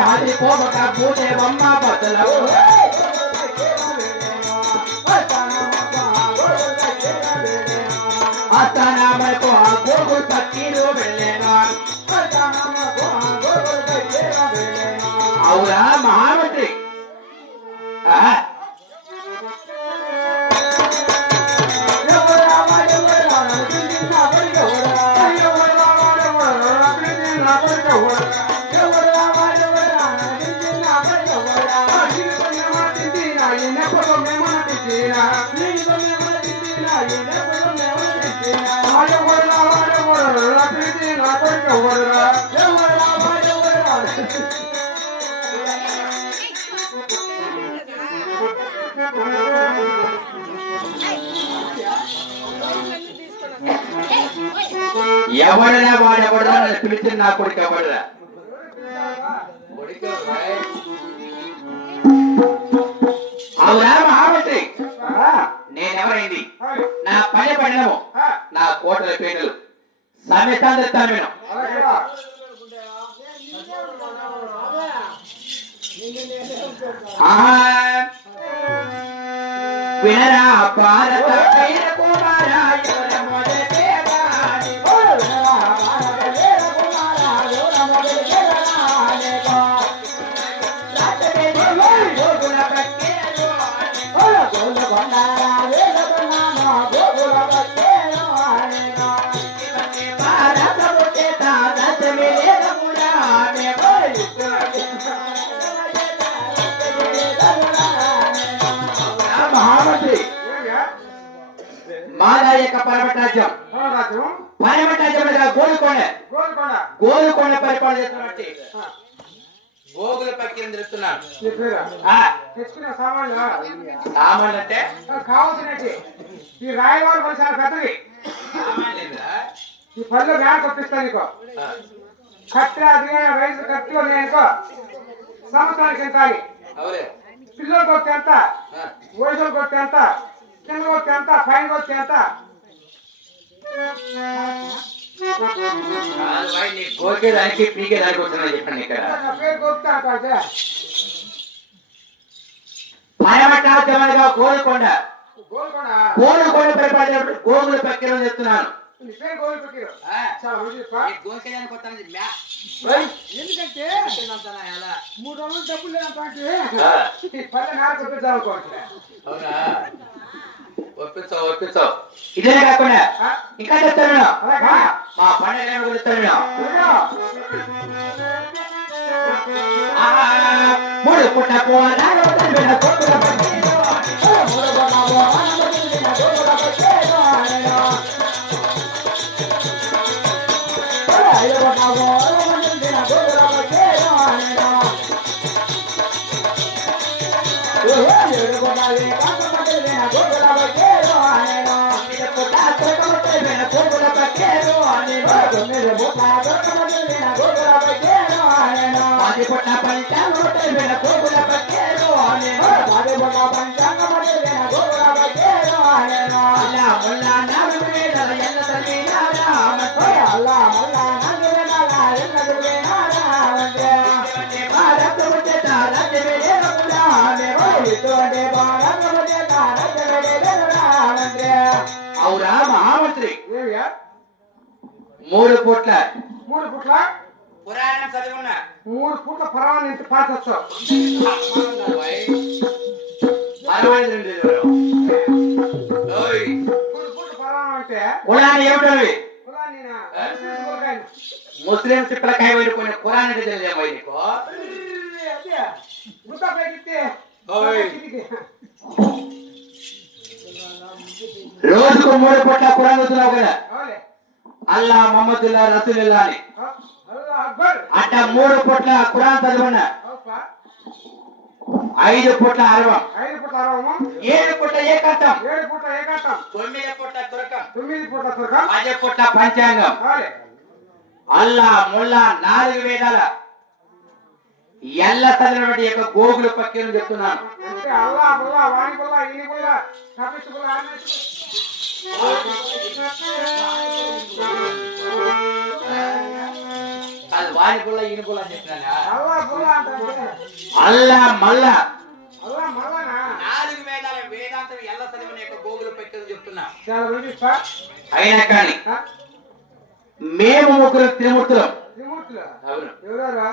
हाथी पोपटा पूजे बम्मा बदलऊ नाम को गोकुल पक्कीरो बेलेना और महामंत्री ఎవడరా వాడెవడరా పిలిచి నా కొడుకు ఎవడరా అవునా మహామంత్రి నేనెవరైంది నా పని పడినము నా కోటల పేటలు సమేతాను నేను వినరా భారత కుమారా మాదాయక పరమటాజ్యం పరమటాజ్యం గోలుకొండ పరిపాలన చేస్తున్నట్టు గోగుల పక్కన తిరుగుతున్నాను సామాన్లు అంటే కావాల్సినట్టు ఈ రాయవారు మనిషి పెద్దది ఈ పళ్ళు బ్యాంక్ ఒప్పిస్తాను నీకు కత్తి అది వయసు కత్తి ఉన్నాయనుకో సంవత్సరానికి ఎంత పిల్లలకు వస్తే ఎంత వయసులకు వస్తే ఎంత కింద వస్తే ఎంత పైన వస్తే ఎంత గోకేదానికి పీకేదానికి వస్తున్నా చెప్పండి ఇక్కడ పరమటాజ్యమనగా గోలుకొండ పరిపాలన గోగుల పక్కన చెప్తున్నాను ఎందుకంటే 3 రోజులు డబ్బులు లేదంటే పల్లె నారకు ఒప్పించావు ఇదే కాకుండా ఇంకా చెప్తాను మా పండుగ చెప్తాను 3 పుట్ట అవురా మహామంత్రి 3 పూట్ల పురాణం చదివున్నా 3 పూట్ల పురాణం ఇంత పాస్ వచ్చావు ముస్లింస్ పిల్లకాయ పడుకునే ఖురాన్ అంటే తెలియదు నీకు రోజుకు 3 పూట్ల ఖురాన్ చదువుతున్నావు కదా అల్లా మొహమ్మదుల్లా రసూలుల్లా అని అట్ట 3 పూట్ల ఖురాన్ చదువున్నా 5 పూట్ల అరవం 7 పూట్ల ఏకాంతం 9 పూట్ల తురకం 10 పూట్ల పంచాంగం అల్లా ముల్లా 4 వేదాల ఎల్ల చదివినటువంటి యొక్క గోగుల పక్కీలు చెప్తున్నాను. అంటే అల్లా పుల్లా వాణి పుల్లా ఈని పుల్లా కపిష్ పుల్లా అది వాణి పుల్ల ఈని పుల్ల అని చెప్తున్నానా? అల్లా పుల్లా అంటే అల్లా మల్లా అల్లా మల్లనా 4 వేదాల వేదాంతం ఎల్ల చదివిన యొక్క గోగుల పక్కీలు చెప్తున్నా. చాలా మంది సార్ అయినా కానీ మేము ముగ్గురు త్రిమూర్తులం. త్రిమూర్తులు అవును. ఎవరా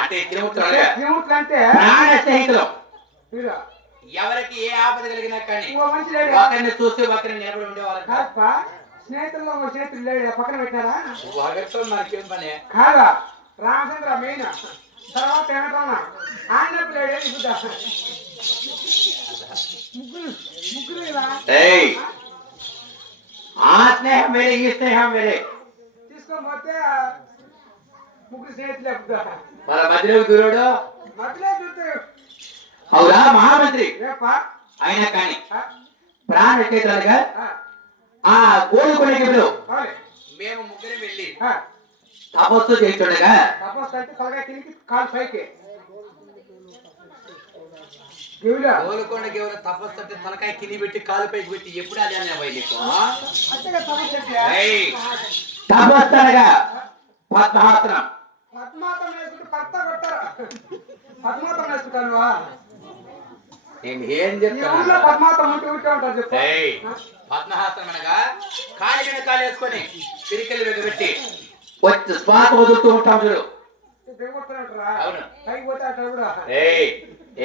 అంటే త్రిమూర్తులు త్రిమూర్తులు అంటే ప్రాణ స్నేహితులం. మీరు ఎవరికి ఏ ఆపద కలిగినా కానీ ఓ మనిషి లేడు ఒకరిని చూసి ఒకరిని నిలబడి ఉండేవాళ్ళం. కాదప్ప స్నేహితుల్లో ఒక స్నేహితులు లేడు పక్కన పెట్టారా ఒకరితో మనకేం పని? కాదా రామచంద్ర మెయిన్ తర్వాత ఏమంటున్నా ఆయన లేడే బుద్ధ ముగ్గురు ముగ్గురు ఇలా ఏయ్, ఆ స్నేహం వేరే ఈ స్నేహం వేరే. తీసుకొని పోతే ముగ్గురు స్నేహితులే బుద్ధ మన మధ్యలో దూరుడు మధ్యలో చూస్తే అవురా మహామంత్రి. ఏపా అయినా కానీ ప్రాణ స్నేహితులుగా ఆ గోలుకొండకి కాలే మేము ముగ్గురు వెళ్ళి తపస్సు చేస్తుండగా తపస్సు అంటే తలగా కిందికి కాలు పైకి గోలుకొండకి ఎవరు తపస్సు అంటే తలకాయ కింది పెట్టి కాలు పైకి పెట్టి ఎప్పుడు అది అనే నీకు అంతేగా తపస్సు అంటే తపస్సు అనగా పద్మాసనం. పద్మాతం వేసుకుంటే కర్త కొట్టారు పద్మాతం వేసుకుంటాను నేను ఏం ఈ ఊళ్ళో చెప్తాను? పద్మాతం ఉంటే ఉంటే ఉంటారు చెప్పు పద్మహాసనం అనగా కాలి మీద కాలు వేసుకొని పిరికలు పెట్టి వచ్చి శ్వాస వదులుతూ ఉంటాం చూడు. దిగొట్టురా అవును. పైకి పోతే అక్కడ కూడా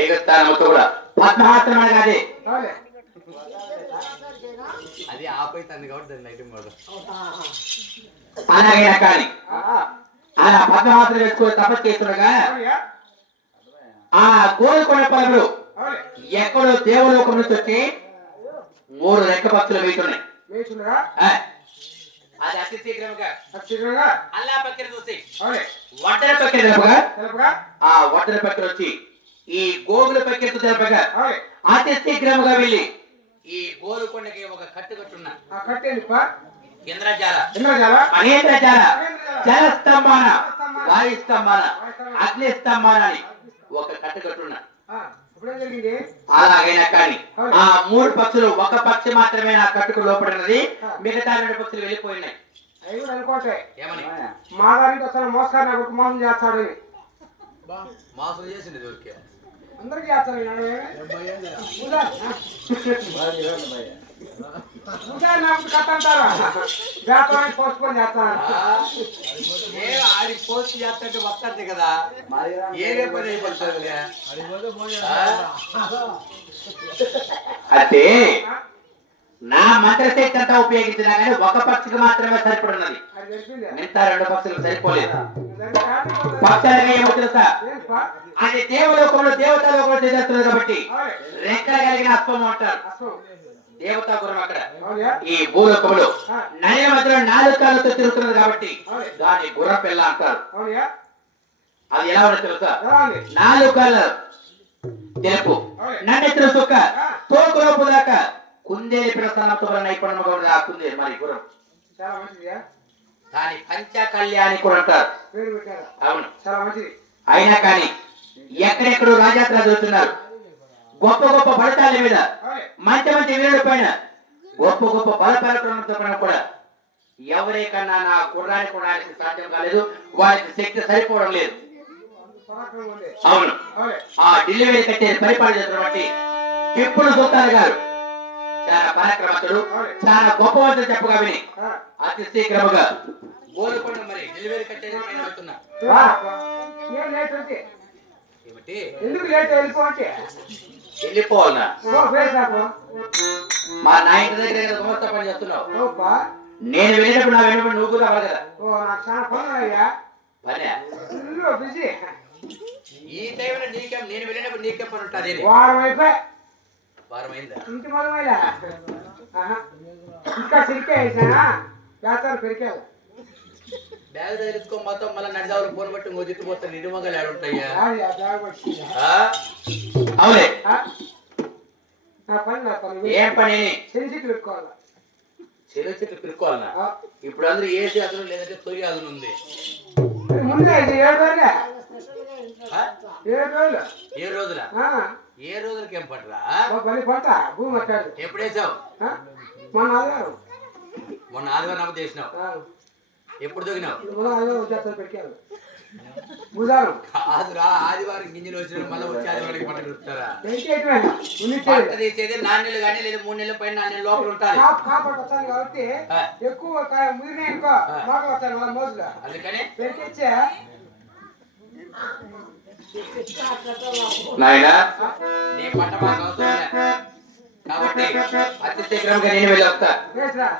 ఏగుతానవుతూ కూడా పద్మహాసనం అనగా అది. కాలే అది ఆపైతుంది కాబట్టి అలాగైనా కానీ అలా పద్మహాసనం వేసుకొని తపస్సు చేస్తుండగా ఆ గోలుకొండ పలువురు ఎక్కడో దేవలోకం నుంచి వచ్చి 3 రెక్క పక్షులు వేస్తున్నాయి. వేసుండగా అది అతి శీఘ్రంగా ఖచ్చితంగా అల్లా పక్కన చూసి అవునే వడ్డల పక్కన తెలపగా తెలుపుగా ఆ వడ్డల పక్కన వచ్చి ఈ గోగుల పక్కన తెలపగా అవునే అతి శీఘ్రంగా వెళ్ళి ఈ గోలుకొండకి ఒక కట్టు కట్టున్న ఆ కట్టేది పా ఇంద్రజాల ఇంద్రజాల మహేంద్రజాల జలస్తంభాన వాయుస్తంభాన అగ్నిస్తంభాన అని ఒక కట్టు కట్టున్న. ఇప్పుడేం జరిగింది అలాగైనా కానీ ఆ 3 పక్షులు ఒక పక్షి మాత్రమే నా కట్టుకు లోపడినది, మిగతా 2 పక్షులు వెళ్ళిపోయినాయి. అవి కూడా అనుకోండి ఏమని? మా గారికి వస్తాను మోసగారు నాకు మోసం చేస్తాడు అని మోసం చేసింది దొరికే అందరికి చేస్తాను నాకు కథ అంటారా వ్యాపారానికి పోస్ట్పోన్ చేస్తాను ఆడి పోస్ట్ చేస్తుంటే వస్తుంది కదా, ఏదే పని అయిపోతుంది. అయితే నా మంత్రశక్తి అంతా ఉపయోగించినా కానీ ఒక పక్షికి మాత్రమే సరిపడున్నది, మిగతా 2 పక్షులకు సరిపోలేదు. పక్షులుగా ఏమో తెలుసా, అది దేవలోకంలో దేవతాలోకంలో చేస్తున్నది కాబట్టి రెక్కల కలిగిన అశ్వం అంటారు. దేవతా గురం అక్కడ ఈ భూలోకంలో నయ మధ్యలో 4 కాళ్ళతో తిరుగుతున్నది కాబట్టి దాని గుర్ర పిల్ల అంటారు. అది ఎలా ఉన్నది తెలుసా, 4 కాళ్ళు తెలుపు నన్నెత్తిన సుక్క తోకు రూపు దాకా కుందేలు ప్రసన్నతో నైపుణ్యంగా ఉన్నది ఆ కుందేలు మరి గుర్రం. చాలా మంచిది దాని పంచ కళ్యాణి కూడా అంటారు. పేరు పెట్టారు అవును. చాలా మంచిది. అయినా కానీ ఎక్కడెక్కడో రాజాత్ర చదువుతున్నారు, గొప్ప గొప్ప ఫలితాల మీద మంచి మంచి వీరుల పైన గొప్ప గొప్ప బల పరాక్రమంతో పైన కూడా ఎవరికన్నా నా గుర్రానికి కొనడానికి సాధ్యం కాలేదు, వారికి శక్తి సరిపోవడం లేదు. అవును. ఆ ఢిల్లీ కట్టేది పరిపాలించినటువంటి టిప్పులు సుల్తాన్ గారు చాలా పరాక్రమస్తుడు, చాలా గొప్పవంతుడు చెప్పగా విని అతి శీఘ్రముగా గోలుకొండ మరి ఢిల్లీ కట్టేది పైన వెళ్తున్నా. ఏమిటి ఎందుకు లేట్ వెళ్ళిపోతే వెళ్ళిపోవాలనా? మా నా ఇంటి దగ్గర గుమస్తా పని చేస్తున్నావు, నేను వెళ్ళినప్పుడు నా వెనుక నువ్వు కూడా అవ్వాలి కదా. పనే ఈ టైంలో నీకేం, నేను వెళ్ళినప్పుడు నీకేం పని ఉంటుంది? వారం అయిందా? ఇంటి మొదలైనా ఇంకా సిరికే వేసినా వ్యాపారం పెరికావు బ్యాగ్ తగిలించుకో మొత్తం మళ్ళీ నడిదావులు ఫోన్ బట్టి ఇంకో తిట్టిపోతాను నిడిమగలు ఏడుంటాయ్యా. అవునే నా పని నా పని ఏం పని? సెన్సిటివ్ పెట్టుకోవాలి. చెరువు చెట్టు పిరుక్కోవాలన్నా ఇప్పుడు అందరూ ఏసీ అదును లేదంటే తొయ్యి అదును ఉంది. ముందే ఇది 7 రోజులే. ఆ? 7 రోజులు. 7 రోజుల ఆ, 7 రోజులకి ఏం పట్టరా? బలి పంట భూమి వచ్చాడు. ఎప్పుడు వేసావు? మొన్న ఆదివారం. మొన్న ఆదివారం అప్పుడు చేసినావు. ఎప్పుడు దొగినావు? మొన్న ఆదివారం వచ్చేస్తారు పెట్టారు బుధారం. కాదురా, ఆదివారం గింజలు వచ్చిన మళ్ళీ వచ్చి ఆదివారం పంట కలుపుతారా? పెట్టేయటమే. పంట తీసేది 4 నెలలు కానీ లేదా 3 నెలల పైన 4 నెలల లోపల ఉంటారు కాపాడు వచ్చాను కాబట్టి ఎక్కువ ముదిరినాయి అనుకో బాగా వచ్చాను వాళ్ళ మోజులు అందుకని పెరికిచ్చే. నాయనా నీ పంట మాకు అవసరం లే. కాబట్టి అతి శీఘ్రంగా నేను వెళ్ళి వస్తా. వేసిరా.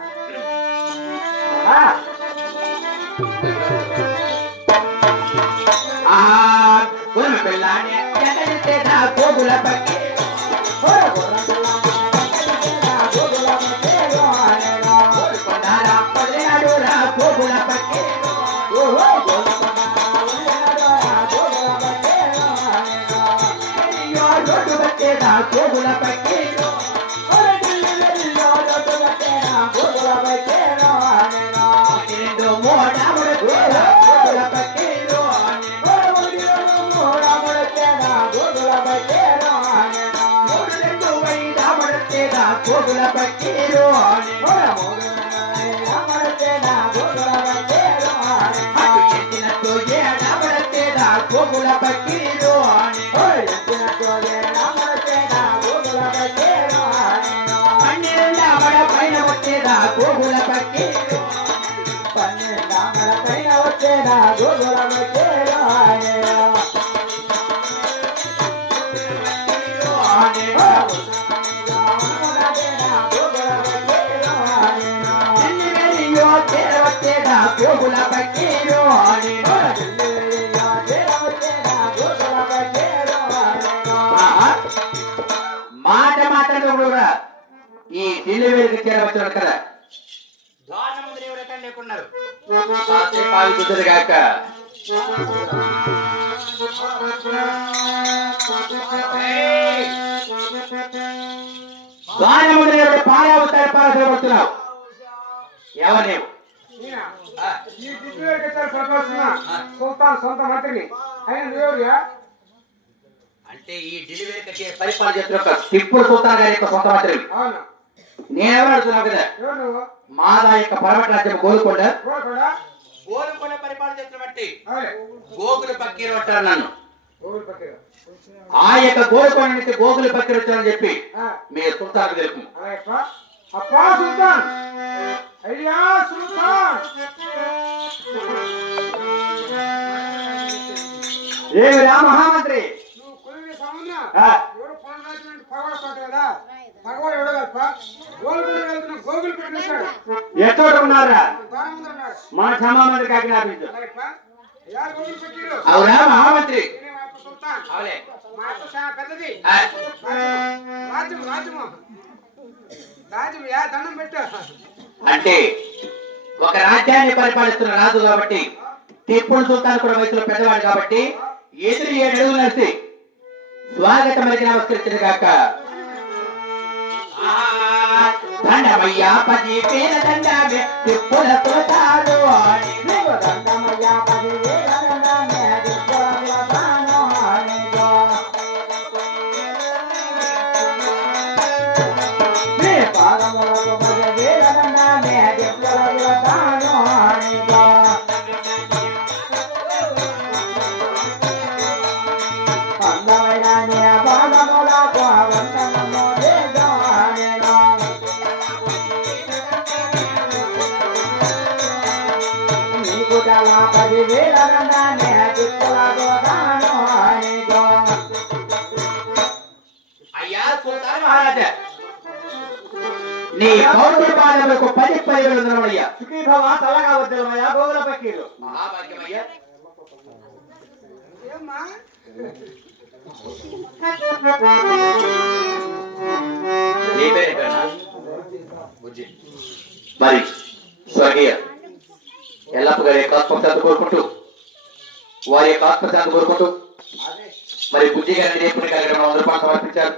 పిల్లాడి గోగుల పక్కి గోగుల పక్కి రోడ్డు వచ్చేదా గోగుల పక్కి మోడాముడు గోగుల పక్కి గోగుల పక్కీరు ఎత్తినట్టు ఏడబడతేదా గోగుల పక్కీరు పన్నెండమడ పైన వచ్చేదా గోగుల పక్కీరు గోగుల పక్కీరు మాట మాట్లాడినప్పుడు కూడా ఈ డెలివరీకి చేరవచ్చున్నారు కదా దాని ముందు ఎవరు ఎక్కడ లేకున్నారు చూద్దరు కాక దాని ముందు ఎవరు పాలవుతారు పాల్పడుతున్నావు ఎవరు ఈ సుల్తాన్ సొంత మంత్రిని ఆయన నువ్వెవరుగా? అంటే ఈ డెలివరీకి పరిపాలన చేస్తున్న టిప్పు సుల్తాన్ గారి యొక్క సొంత మంత్రి. అవును. నేనెవరు అడుగుతున్నావు కదా? ఎవరు? మాదా యొక్క పరమట రాజ్యం గోల్కొండ. గోల్కొండ పరిపాలన చేస్తున్న బట్టి గోగుల పక్కీరు అంటారు నన్ను. గోగుల పక్కీరు. ఆ యొక్క గోల్కొండ నుంచి గోగుల పక్కీరు వచ్చారని చెప్పి మీ సుల్తాన్ తెలుపు. అప్పా సుల్తాన్, అయ్యా సుల్తాన్. ఏమిరా మహామంత్రి? నువ్వు కొలివి సామున్నా ఎవరు పనులు పగవాడు కదా, పగవాడు ఎవడో కదా, గోల్కొండ వెళ్తున్న గోగులు పెట్టేశాడు. ఎక్కడ ఉన్నారా? దాని ముందు ఉన్నాడు. మన క్షమామంత్రి కాకినాపించు. గోగులు పెట్టారు. అవునా మహామంత్రి? సుల్తాన్ అవులే. మా అప్ప చాలా పెద్దది రాజ్యం. రాజ్యం యా దండం పెట్టా. అంటే ఒక రాజ్యాన్ని పరిపాలిస్తున్న రాజు కాబట్టి టిప్పు సుల్తాన్ కూడా వయసులో పెద్దవాడు కాబట్టి ఎదురు 7 అడుగులు నడిచి స్వాగతం అనేది నమస్కరించిన కాక దండమయ్యా 10 వేల దండమే టిప్పుల సుల్తాను దండమయ్యా 10 వేల దండమే టిప్పుల సుల్తాను అయ్యా సుల్తాన్ మహారాజా, నీ పౌరుల పాలనకు 10,000 వందలమయ్యా. సుఖీభవ చల్లగా వద్దలమయ్యా గోగుల పక్కీరు. మహాభాగ్యమయ్యా. ఏమ్మా నీ పేరేనా? బుజ్జి. మరి స్వర్గీయ ఎల్లప్ప గారి యొక్క ఆత్మశాంతి కోరుకుంటూ వారి యొక్క ఆత్మశాంతి కోరుకుంటూ మరి బుజ్జి గారిని రేపు కార్యక్రమం 100 సమర్పించారు.